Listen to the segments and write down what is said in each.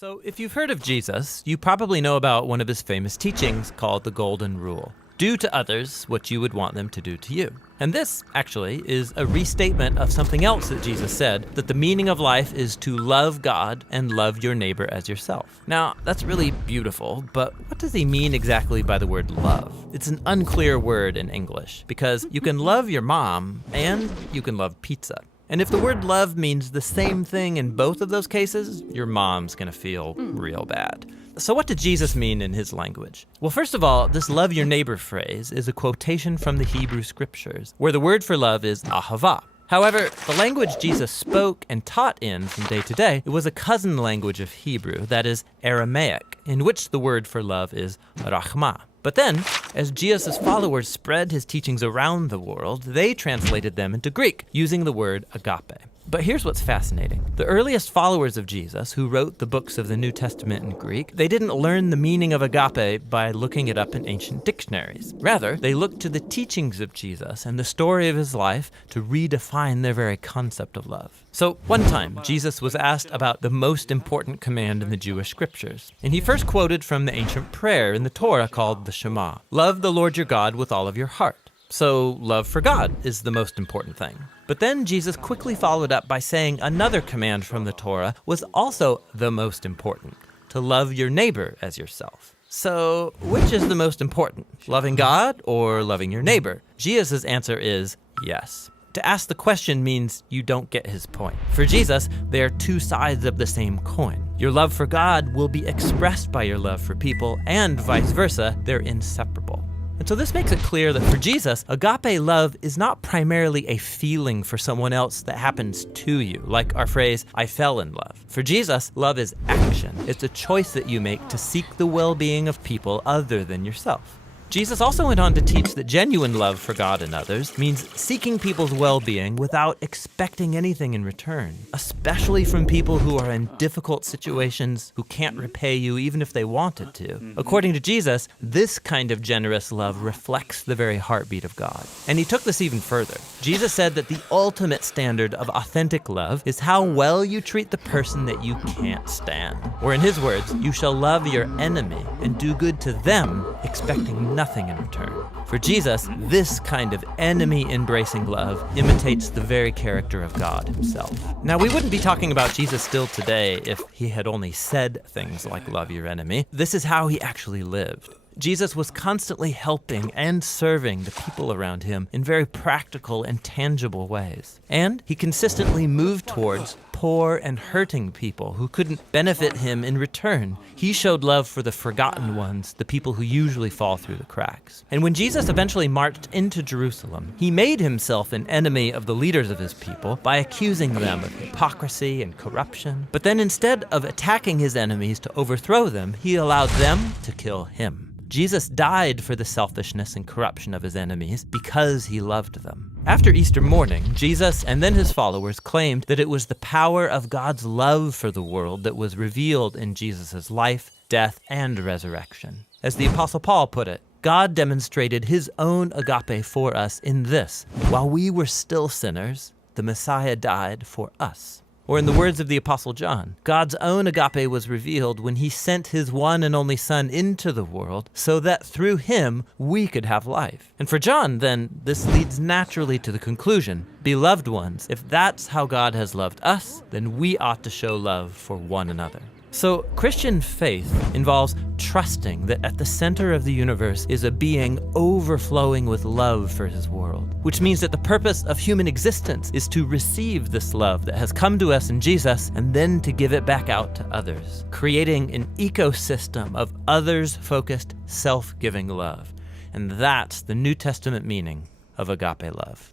So, if you've heard of Jesus, you probably know about one of his famous teachings called the Golden Rule. Do to others what you would want them to do to you. And this, actually, is a restatement of something else that Jesus said, that the meaning of life is to love God and love your neighbor as yourself. Now, that's really beautiful, but what does he mean exactly by the word love? It's an unclear word in English, because you can love your mom and you can love pizza. And if the word love means the same thing in both of those cases, your mom's gonna feel real bad. So what did Jesus mean in his language? Well, first of all, this love your neighbor phrase is a quotation from the Hebrew scriptures, where the word for love is ahava. However, the language Jesus spoke and taught in from day to day, it was a cousin language of Hebrew, that is Aramaic, in which the word for love is rachma. But then, as Jesus' followers spread his teachings around the world, they translated them into Greek, using the word agape. But here's what's fascinating. The earliest followers of Jesus, who wrote the books of the New Testament in Greek, they didn't learn the meaning of agape by looking it up in ancient dictionaries. Rather, they looked to the teachings of Jesus and the story of his life to redefine their very concept of love. So one time, Jesus was asked about the most important command in the Jewish scriptures. And he first quoted from the ancient prayer in the Torah called the Shema. Love the Lord your God with all of your heart. So love for God is the most important thing. But then Jesus quickly followed up by saying another command from the Torah was also the most important, to love your neighbor as yourself. So which is the most important, loving God or loving your neighbor? Jesus' answer is yes. To ask the question means you don't get his point. For Jesus, they are two sides of the same coin. Your love for God will be expressed by your love for people, and vice versa, they're inseparable. And so this makes it clear that for Jesus, agape love is not primarily a feeling for someone else that happens to you, like our phrase, I fell in love. For Jesus, love is action. It's a choice that you make to seek the well-being of people other than yourself. Jesus also went on to teach that genuine love for God and others means seeking people's well-being without expecting anything in return, especially from people who are in difficult situations, who can't repay you even if they wanted to. According to Jesus, this kind of generous love reflects the very heartbeat of God. And he took this even further. Jesus said that the ultimate standard of authentic love is how well you treat the person that you can't stand. Or in his words, you shall love your enemy and do good to them, expecting nothing in return. For Jesus, this kind of enemy-embracing love imitates the very character of God himself. Now, we wouldn't be talking about Jesus still today if he had only said things like love your enemy. This is how he actually lived. Jesus was constantly helping and serving the people around him in very practical and tangible ways. And he consistently moved towards poor and hurting people who couldn't benefit him in return. He showed love for the forgotten ones, the people who usually fall through the cracks. And when Jesus eventually marched into Jerusalem, he made himself an enemy of the leaders of his people by accusing them of hypocrisy and corruption. But then instead of attacking his enemies to overthrow them, he allowed them to kill him. Jesus died for the selfishness and corruption of his enemies because he loved them. After Easter morning, Jesus and then his followers claimed that it was the power of God's love for the world that was revealed in Jesus' life, death, and resurrection. As the Apostle Paul put it, God demonstrated his own agape for us in this: while we were still sinners, the Messiah died for us. Or in the words of the Apostle John, God's own agape was revealed when he sent his one and only Son into the world so that through him we could have life. And for John, then, this leads naturally to the conclusion, beloved ones, if that's how God has loved us, then we ought to show love for one another. So Christian faith involves trusting that at the center of the universe is a being overflowing with love for his world, which means that the purpose of human existence is to receive this love that has come to us in Jesus and then to give it back out to others, creating an ecosystem of others-focused, self-giving love. And that's the New Testament meaning of agape love.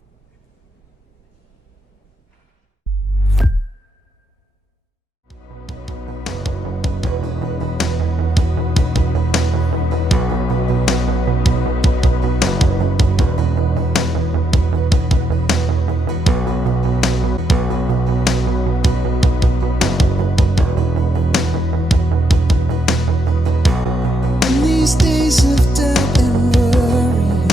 These days of doubt and worry,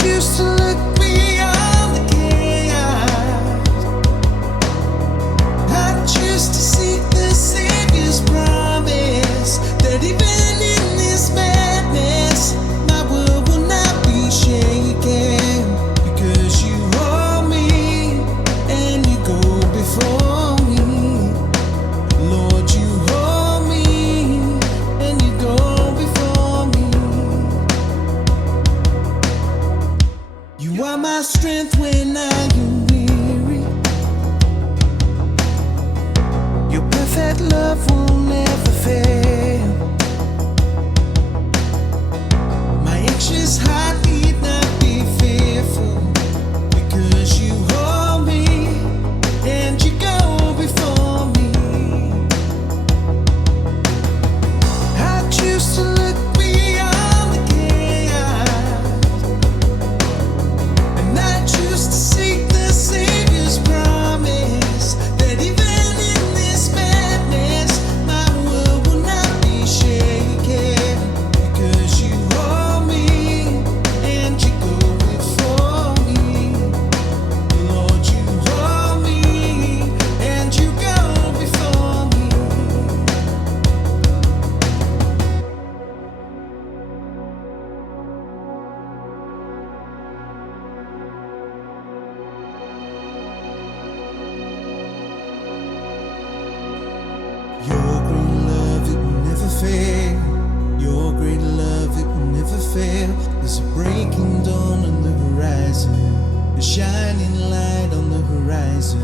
choose to look beyond the chaos. I choose to seek the Savior's promise that even in this madness, my world will not be shaken, because you hold me and you go before me. Lord, you hold me and you go before me. You are my strength when I am weary. Your perfect love will never fail. My anxious heart need not be fearful, because you hold me and you go before me. I choose to look beyond the chaos, and I choose to seek the Savior's promise that even in this madness, my world will not be shaken, because you hold me and you go before me. Lord, you hold me and you go before me. Your great love, it will never fail. Your great love, it will never fail. There's a breaking dawn on the horizon, a shining light on the horizon.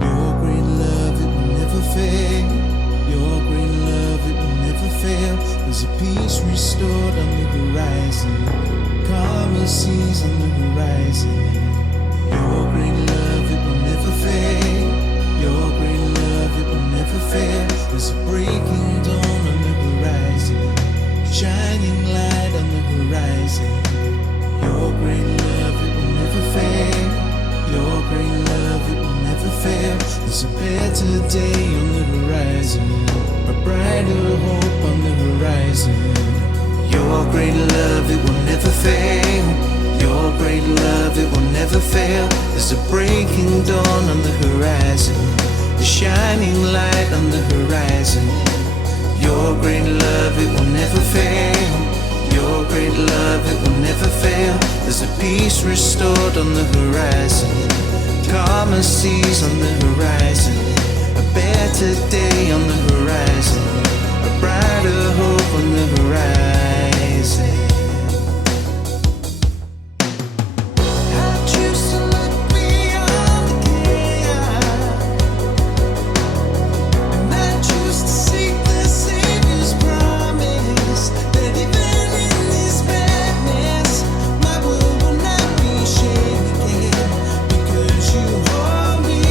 Your great love, it will never fail. Your great love, it will never fail. There's a peace restored on the horizon, calmer seas on the horizon. Your great love, it will never fail. Your great love, it will never fail. There's a breaking dawn on the horizon, shining light on the horizon. Your great love, it will never fail. Your great love, it will never fail. There's a better day on the horizon, a brighter hope on the horizon. Your great love, it will never fail. Your great love, it will never fail. There's a breaking dawn on the horizon, the shining light on the horizon. Your great love, it will never fail. Your great love, it will never fail. There's a peace restored on the horizon, calmer seas on the horizon, a better day on the horizon, a brighter hope on the horizon. I choose to look beyond the chaos, and I choose to seek the Savior's promise that even in this madness, my world will not be shaken, because you hold me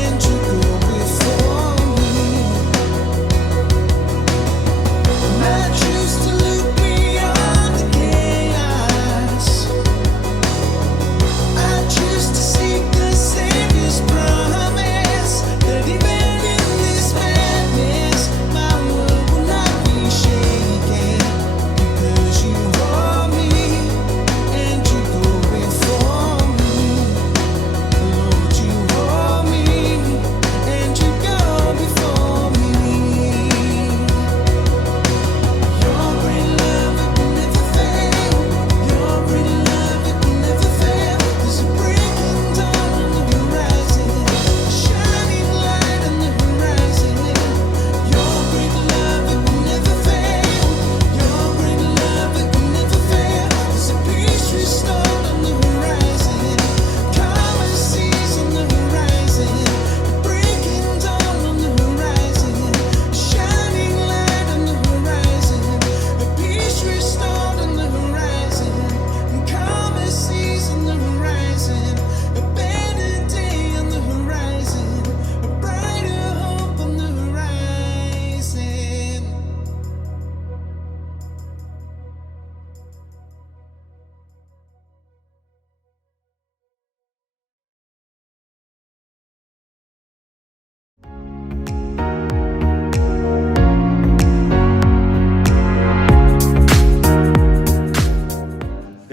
and you go before me. And I choose to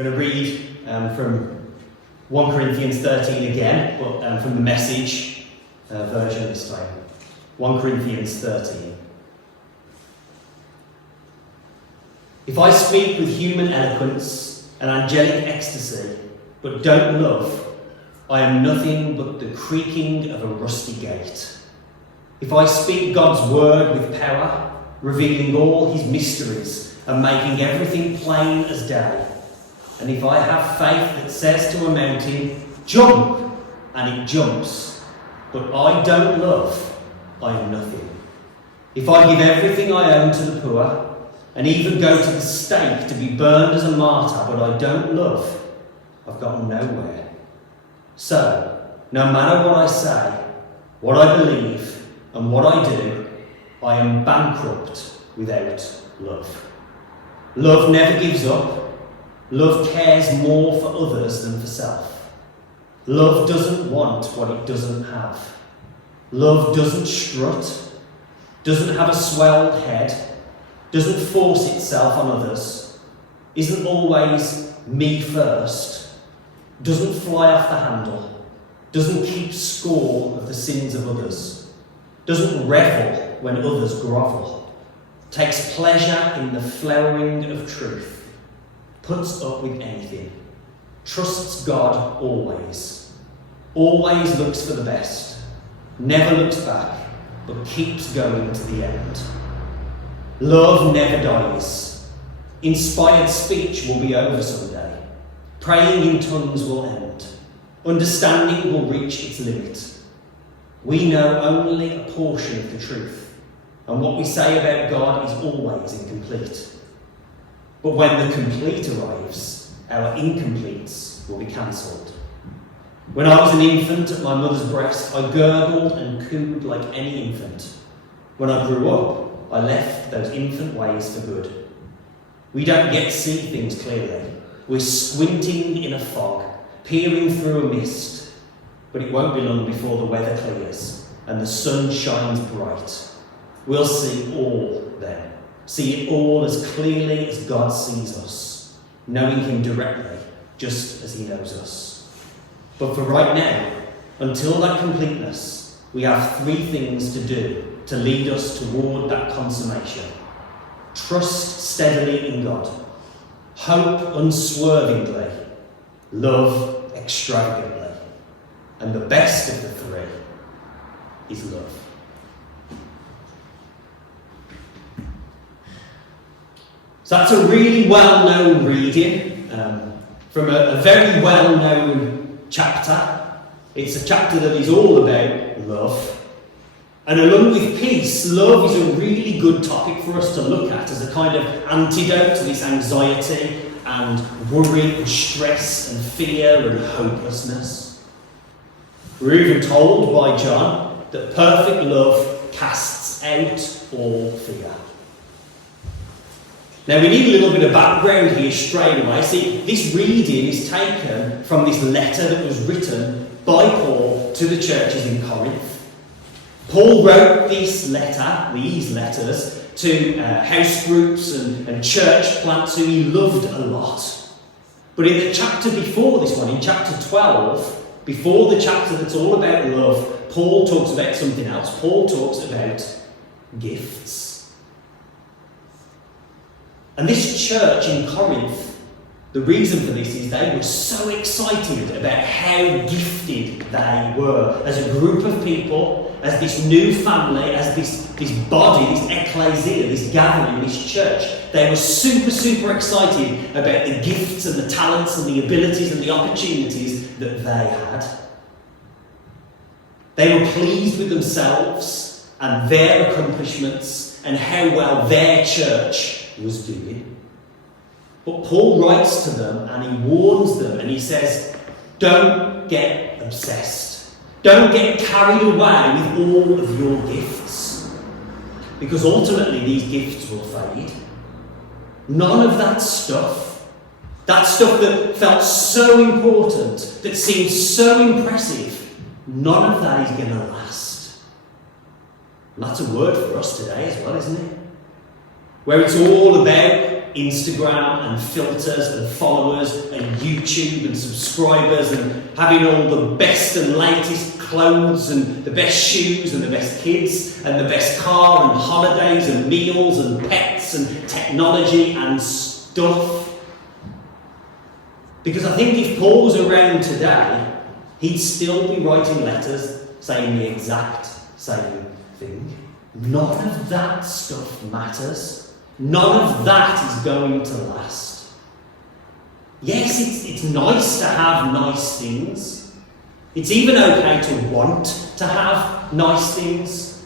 I'm going to read from 1 Corinthians 13 again, but from the Message version this time. 1 Corinthians 13. If I speak with human eloquence and angelic ecstasy, but don't love, I am nothing but the creaking of a rusty gate. If I speak God's word with power, revealing all his mysteries and making everything plain as day, and if I have faith that says to a mountain, jump, and it jumps, but I don't love, I am nothing. If I give everything I own to the poor, and even go to the stake to be burned as a martyr, but I don't love, I've gotten nowhere. So, no matter what I say, what I believe, and what I do, I am bankrupt without love. Love never gives up. Love cares more for others than for self. Love doesn't want what it doesn't have. Love doesn't strut, doesn't have a swelled head, doesn't force itself on others, isn't always me first, doesn't fly off the handle, doesn't keep score of the sins of others, doesn't revel when others grovel, takes pleasure in the flowering of truth, puts up with anything, trusts God always looks for the best, never looks back, but keeps going to the end. Love never dies. Inspired speech will be over someday. Praying in tongues will end. Understanding will reach its limit. We know only a portion of the truth, and what we say about God is always incomplete. But when the complete arrives, our incompletes will be cancelled. When I was an infant at my mother's breast, I gurgled and cooed like any infant. When I grew up, I left those infant ways for good. We don't yet see things clearly. We're squinting in a fog, peering through a mist. But it won't be long before the weather clears and the sun shines bright. We'll see all then. See it all as clearly as God sees us, knowing him directly, just as he knows us. But for right now, until that completeness, we have 3 things to do to lead us toward that consummation. Trust steadily in God, hope unswervingly, love extravagantly. And the best of the 3 is love. So that's a really well-known reading from a very well-known chapter. It's a chapter that is all about love. And along with peace, love is a really good topic for us to look at as a kind of antidote to this anxiety and worry and stress and fear and hopelessness. We're even told by John that perfect love casts out all fear. Now we need a little bit of background here straight away. See, this reading is taken from this letter that was written by Paul to the churches in Corinth. Paul wrote these letters to house groups and church plants who he loved a lot. But in the chapter before this one, in chapter 12, before the chapter that's all about love, Paul talks about something else. Paul talks about gifts. And this church in Corinth, the reason for this is they were so excited about how gifted they were as a group of people, as this new family, as this body, this ecclesia, this gathering, this church. They were super, super excited about the gifts and the talents and the abilities and the opportunities that they had. They were pleased with themselves and their accomplishments and how well their church was doing. But Paul writes to them and he warns them and he says, don't get obsessed. Don't get carried away with all of your gifts. Because ultimately these gifts will fade. None of that stuff that felt so important, that seemed so impressive, none of that is going to last. And that's a word for us today as well, isn't it? where it's all about Instagram and filters and followers and YouTube and subscribers and having all the best and latest clothes and the best shoes and the best kids and the best car and holidays and meals and pets and technology and stuff. Because I think if Paul was around today, he'd still be writing letters saying the exact same thing. None of that stuff matters. None of that is going to last. Yes, it's nice to have nice things. It's even okay to want to have nice things,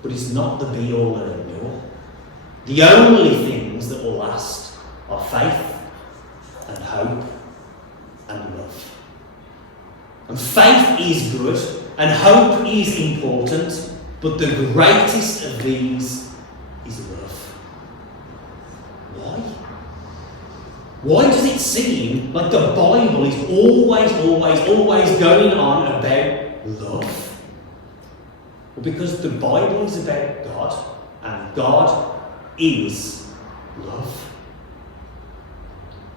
but it's not the be-all and end-all. The only things that will last are faith and hope and love. And faith is good, and hope is important, but the greatest of these is love. Why? Why does it seem like the Bible is always going on about love? Well, because the Bible is about God, and God is love.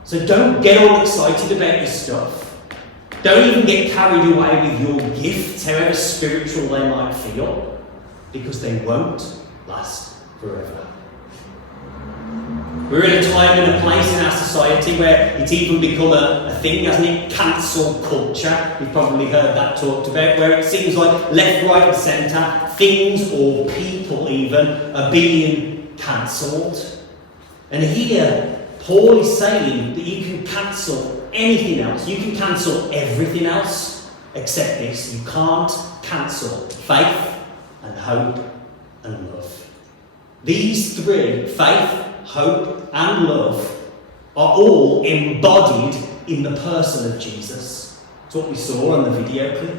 So don't get all excited about your stuff. Don't even get carried away with your gifts, however spiritual they might feel, because they won't last forever. We're in a time and a place in our society where it's even become a thing, hasn't it? Cancel culture. You've probably heard that talked about, where it seems like left, right and centre, things or people even are being cancelled. And here, Paul is saying that you can cancel anything else. You can cancel everything else except this. You can't cancel faith and hope and love. These three, faith, hope and love, are all embodied in the person of Jesus. That's what we saw on the video clip.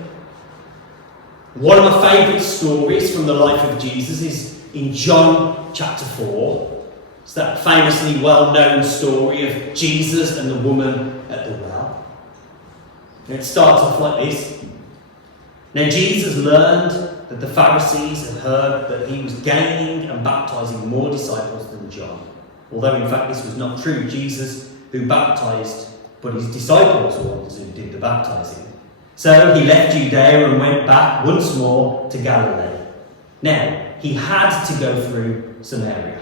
One of my favourite stories from the life of Jesus is in John chapter 4. It's that famously well-known story of Jesus and the woman at the well. And it starts off like this. Now Jesus learned that the Pharisees had heard that he was gaining and baptising more disciples than John. Although in fact this was not true. Jesus who baptised, but his disciples were the ones who did the baptising. So he left Judea and went back once more to Galilee. Now, he had to go through Samaria.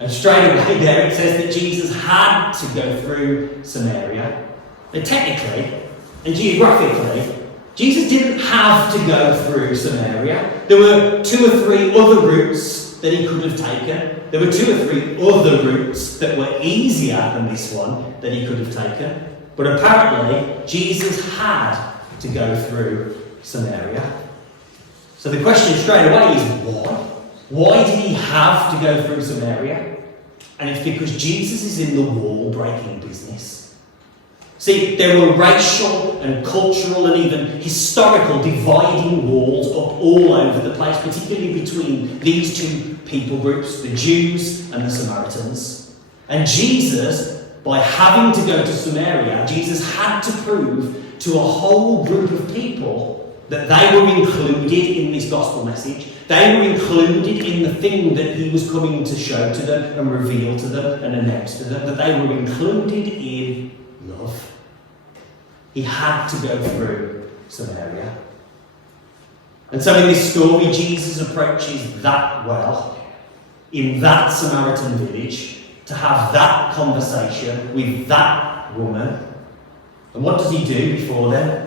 And straight away there it says that Jesus had to go through Samaria. Now technically and geographically, Jesus didn't have to go through Samaria. There were 2 or 3 other routes that he could have taken. There were 2 or 3 other routes that were easier than this one that he could have taken. But apparently, Jesus had to go through Samaria. So the question straight away is why? Why did he have to go through Samaria? And it's because Jesus is in the wall-breaking business. See, there were racial and cultural and even historical dividing walls up all over the place, particularly between these 2 people groups, the Jews and the Samaritans. And Jesus, by having to go to Samaria, Jesus had to prove to a whole group of people that they were included in this gospel message. They were included in the thing that he was coming to show to them and reveal to them and announce to them, that they were included in love. He had to go through Samaria. And so in this story, Jesus approaches that well, in that Samaritan village, to have that conversation with that woman. And what does he do before then?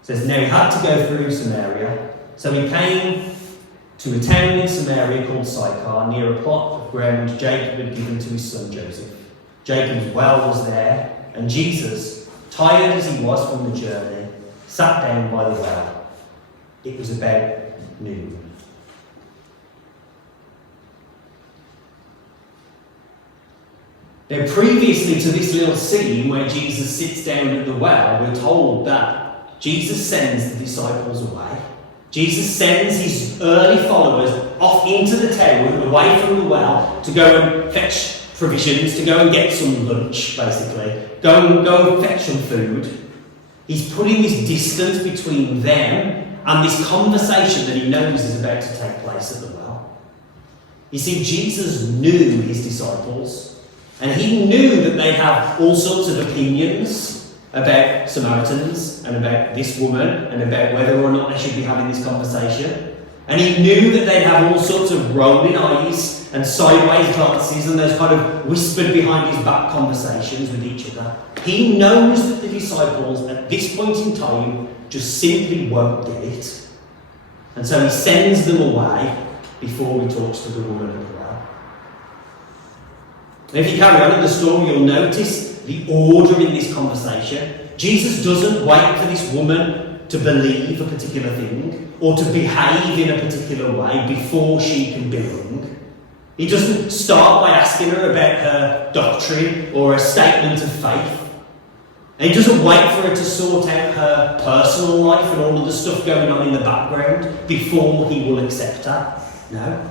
It says, now he had to go through Samaria. So he came to a town in Samaria called Sychar, near a plot of ground Jacob had given to his son Joseph. Jacob's well was there, and Jesus, tired as he was from the journey, sat down by the well. It was about noon. Now, previously to this little scene where Jesus sits down at the well, we're told that Jesus sends the disciples away. Jesus sends his early followers off into the town, away from the well, to go and fetch provisions, to go and get some lunch, basically. Go and fetch some food. He's putting this distance between them and this conversation that he knows is about to take place at the well. You see, Jesus knew his disciples, and he knew that they have all sorts of opinions about Samaritans and about this woman and about whether or not they should be having this conversation. And he knew that they'd have all sorts of rolling eyes and sideways glances and those kind of whispered behind his back conversations with each other. He knows that the disciples at this point in time just simply won't get it. And so he sends them away before he talks to the woman at the well. And if you carry on in the story, you'll notice the order in this conversation. Jesus doesn't wait for this woman to believe a particular thing or to behave in a particular way before she can belong. He doesn't start by asking her about her doctrine or a statement of faith. And he doesn't wait for her to sort out her personal life and all of the stuff going on in the background before he will accept her. No.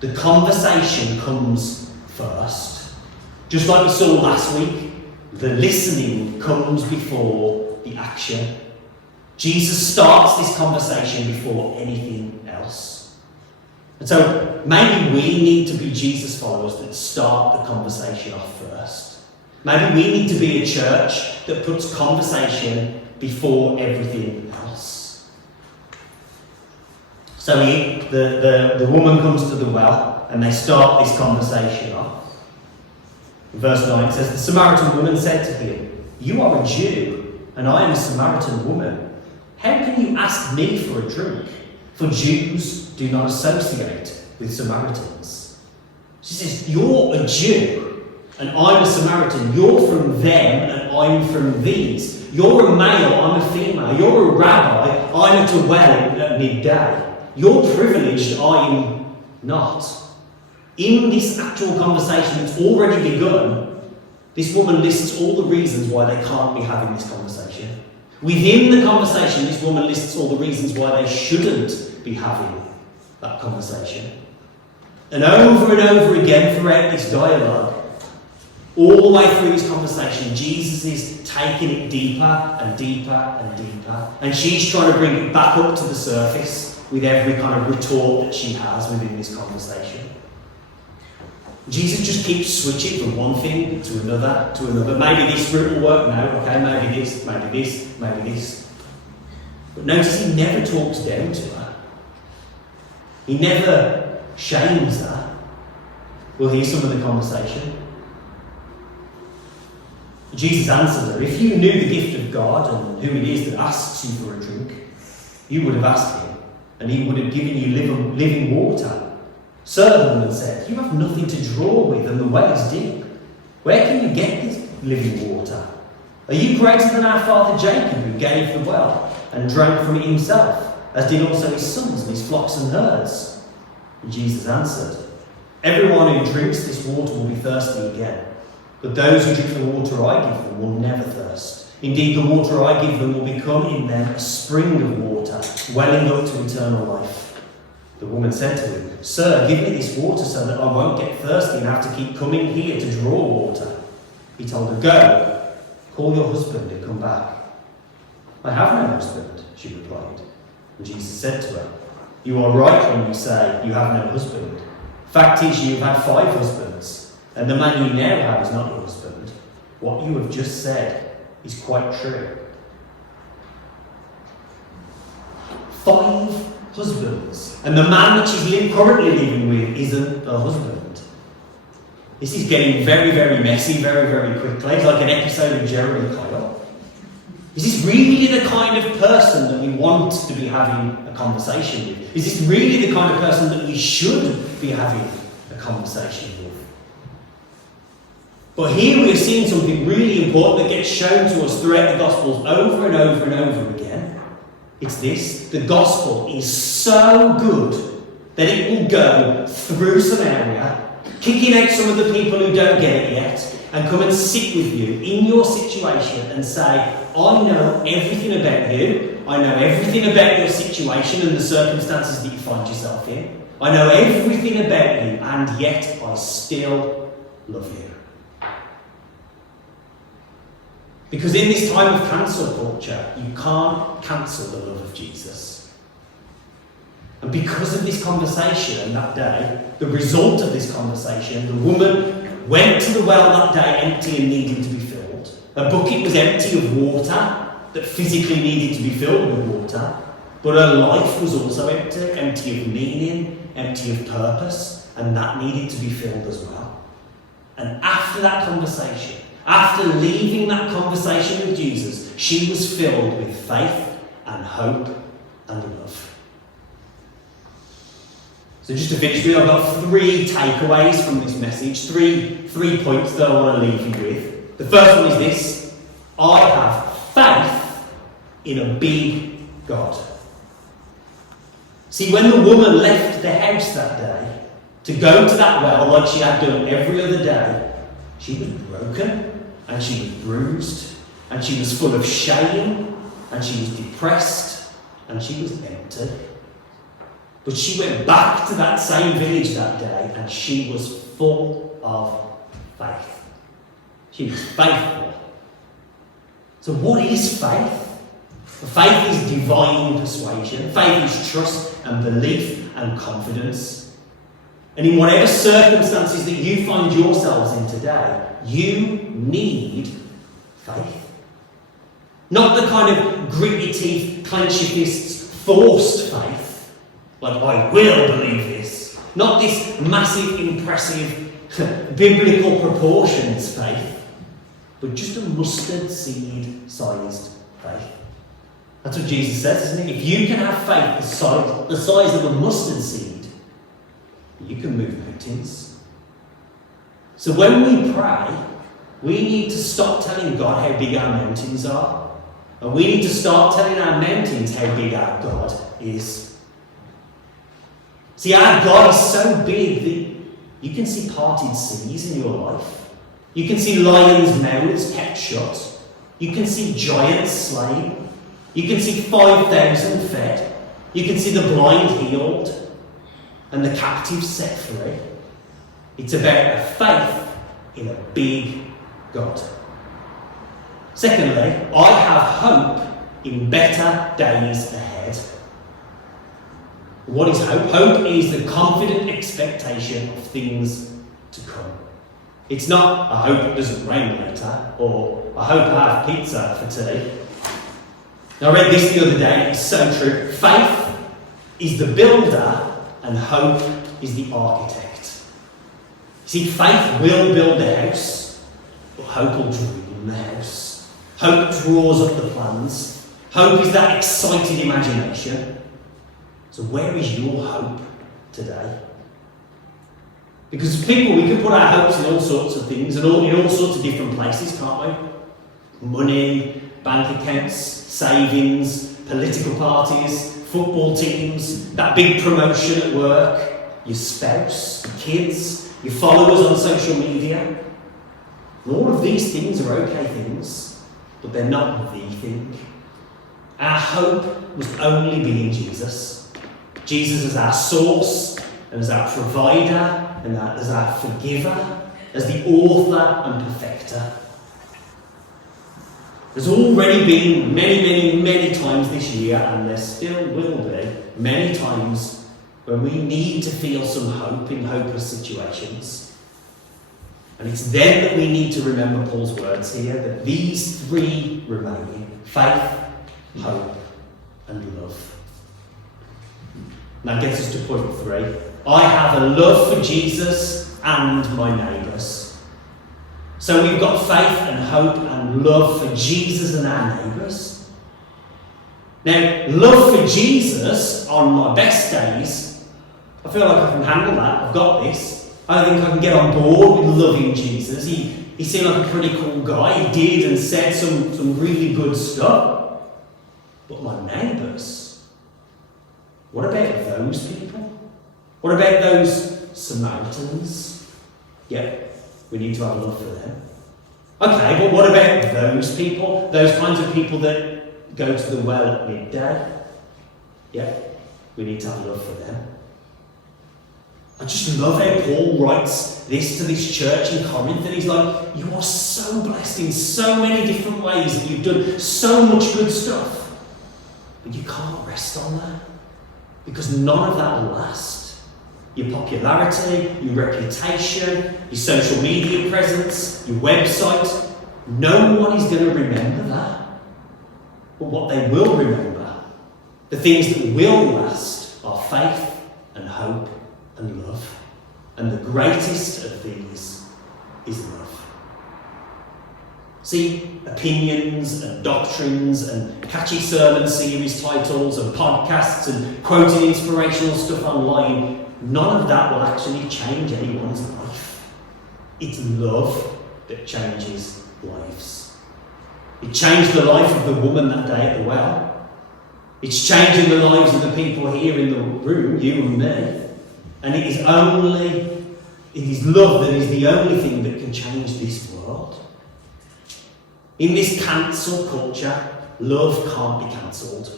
The conversation comes first. Just like we saw last week, the listening comes before the action. Jesus starts this conversation before anything else. And so maybe we need to be Jesus followers that start the conversation off first. Maybe we need to be a church that puts conversation before everything else. So the woman comes to the well and they start this conversation off. Verse 9 says, the Samaritan woman said to him, "You are a Jew, and I am a Samaritan woman. How can you ask me for a drink? For Jews do not associate with Samaritans." She says, "You're a Jew, and I'm a Samaritan. You're from them, and I'm from these. You're a male, I'm a female. You're a rabbi, I'm at a well at midday. You're privileged, I'm not." In this actual conversation that's already begun, this woman lists all the reasons why they can't be having this conversation. Within the conversation, this woman lists all the reasons why they shouldn't be having that conversation. And over again throughout this dialogue, all the way through this conversation, Jesus is taking it deeper and deeper and deeper. And she's trying to bring it back up to the surface with every kind of retort that she has within this conversation. Jesus just keeps switching from one thing to another to another. Maybe this route will work now, okay, maybe this, maybe this, maybe this. But notice he never talks down to her. He never shames her. We'll hear some of the conversation. Jesus answered her, "If you knew the gift of God and who it is that asks you for a drink, you would have asked him, and he would have given you living water." "Sir," the woman said, "you have nothing to draw with, and the well is deep. Where can you get this living water? Are you greater than our father Jacob, who gave the well and drank from it himself, as did also his sons and his flocks and herds?" And Jesus answered, "Everyone who drinks this water will be thirsty again, but those who drink the water I give them will never thirst. Indeed, the water I give them will become in them a spring of water, welling up to eternal life." The woman said to him, "Sir, give me this water so that I won't get thirsty and have to keep coming here to draw water." He told her, "Go, call your husband and come back." "I have no husband," she replied. And Jesus said to her, "You are right when you say you have no husband. Fact is, you have had 5 husbands, and the man you now have is not your husband. What you have just said is quite true." 5 husbands, and the man that she's currently living with isn't her husband. This is getting very, very messy very, very quickly. It's like an episode of Jeremy Kyle. Is this really the kind of person that we want to be having a conversation with? Is this really the kind of person that we should be having a conversation with? But here we are seeing something really important that gets shown to us throughout the Gospels over and over and over again. It's this: the Gospel is so good that it will go through some area, kicking out some of the people who don't get it yet, and come and sit with you in your situation and say, "I know everything about you. I know everything about your situation and the circumstances that you find yourself in. I know everything about you, and yet I still love you." Because in this time of cancel culture, you can't cancel the love of Jesus. And because of this conversation that day, the result of this conversation, the woman went to the well that day empty and needing to be filled. Her bucket was empty of water that physically needed to be filled with water, but her life was also empty of meaning, empty of purpose, and that needed to be filled as well. And after that conversation, after leaving that conversation with Jesus, she was filled with faith and hope and love. So just to finish with, I've got 3 takeaways from this message, three points that I want to leave you with. The first one is this: I have faith in a big God. See, when the woman left the house that day to go to that well like she had done every other day, she was broken and she was bruised and she was full of shame and she was depressed and she was empty. But she went back to that same village that day and she was full of faith. She was faithful. So what is faith? Faith is divine persuasion. Faith is trust and belief and confidence. And in whatever circumstances that you find yourselves in today, you need faith. Not the kind of gritty teeth, clench your fists, forced faith. Like, I will believe this. Not this massive, impressive, biblical proportions faith, but just a mustard seed-sized faith. That's what Jesus says, isn't it? If you can have faith the size of a mustard seed, you can move mountains. So when we pray, we need to stop telling God how big our mountains are. And we need to start telling our mountains how big our God is. See, our God is so big that you can see parted seas in your life. You can see lions' mouths kept shut. You can see giants slain. You can see 5,000 fed. You can see the blind healed and the captives set free. It's about a faith in a big God. Secondly, I have hope in better days ahead. What is hope? Hope is the confident expectation of things to come. It's not, I hope it doesn't rain later, or I hope I have pizza for tea. Now, I read this the other day, it's so true. Faith is the builder and hope is the architect. See, faith will build the house, but hope will dream the house. Hope draws up the plans. Hope is that excited imagination. So where is your hope today? Because people, we can put our hopes in all sorts of things and in all sorts of different places, can't we? Money, bank accounts, savings, political parties, football teams, that big promotion at work, your spouse, your kids, your followers on social media. And all of these things are okay things, but they're not the thing. Our hope must only be in Jesus. Jesus as our source, and as our provider, and as our forgiver, as the author and perfecter. There's already been many times this year, and there still will be many times when we need to feel some hope in hopeless situations. And it's then that we need to remember Paul's words here, that these 3 remain: faith, hope, and love. And that gets us to point 3. I have a love for Jesus and my neighbours. So we've got faith and hope and love for Jesus and our neighbours. Now, love for Jesus on my best days, I feel like I can handle that. I've got this. I think I can get on board with loving Jesus. He seemed like a pretty cool guy. He did and said some really good stuff. But my neighbours, what about those people? What about those Samaritans? Yeah, we need to have love for them. Okay, but what about those people? Those kinds of people that go to the well at midday? Yeah, we need to have love for them. I just love how Paul writes this to this church in Corinth, and he's like, you are so blessed in so many different ways, and you've done so much good stuff, but you can't rest on that. Because none of that will last. Your popularity, your reputation, your social media presence, your website, no one is going to remember that. But what they will remember, the things that will last, are faith and hope and love. And the greatest of these is love. See, opinions and doctrines and catchy sermon series titles and podcasts and quoting inspirational stuff online, none of that will actually change anyone's life. It's love that changes lives. It changed the life of the woman that day at the well. It's changing the lives of the people here in the room, you and me. And it is love that is the only thing that can change this world. In this cancel culture, love can't be cancelled.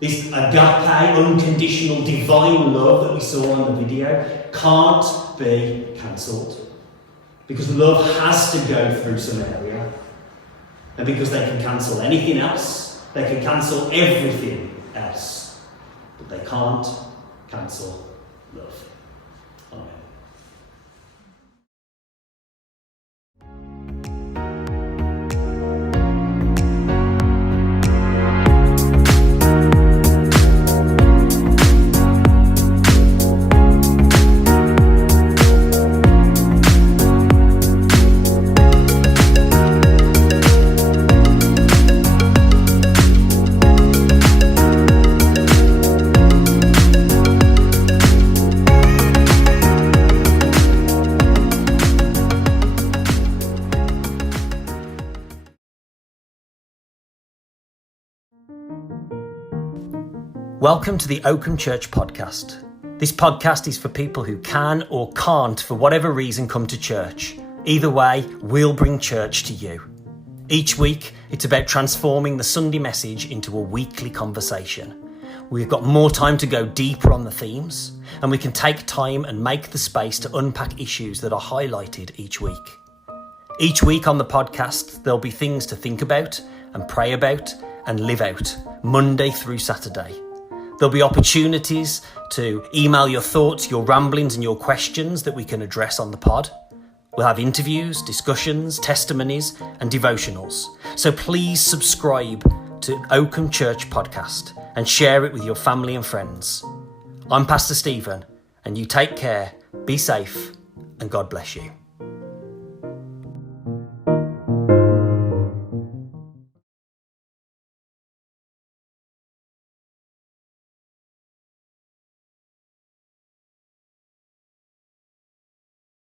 This agape, unconditional, divine love that we saw on the video can't be cancelled. Because love has to go through some area. And because they can cancel anything else, they can cancel everything else. But they can't cancel love. Amen. Welcome to the Oakham Church podcast. This podcast is for people who can or can't, for whatever reason, come to church. Either way, we'll bring church to you. Each week, it's about transforming the Sunday message into a weekly conversation. We've got more time to go deeper on the themes, and we can take time and make the space to unpack issues that are highlighted each week. Each week on the podcast, there'll be things to think about and pray about and live out, Monday through Saturday. There'll be opportunities to email your thoughts, your ramblings and your questions that we can address on the pod. We'll have interviews, discussions, testimonies and devotionals. So please subscribe to Oakham Church Podcast and share it with your family and friends. I'm Pastor Stephen, and you take care, be safe, and God bless you.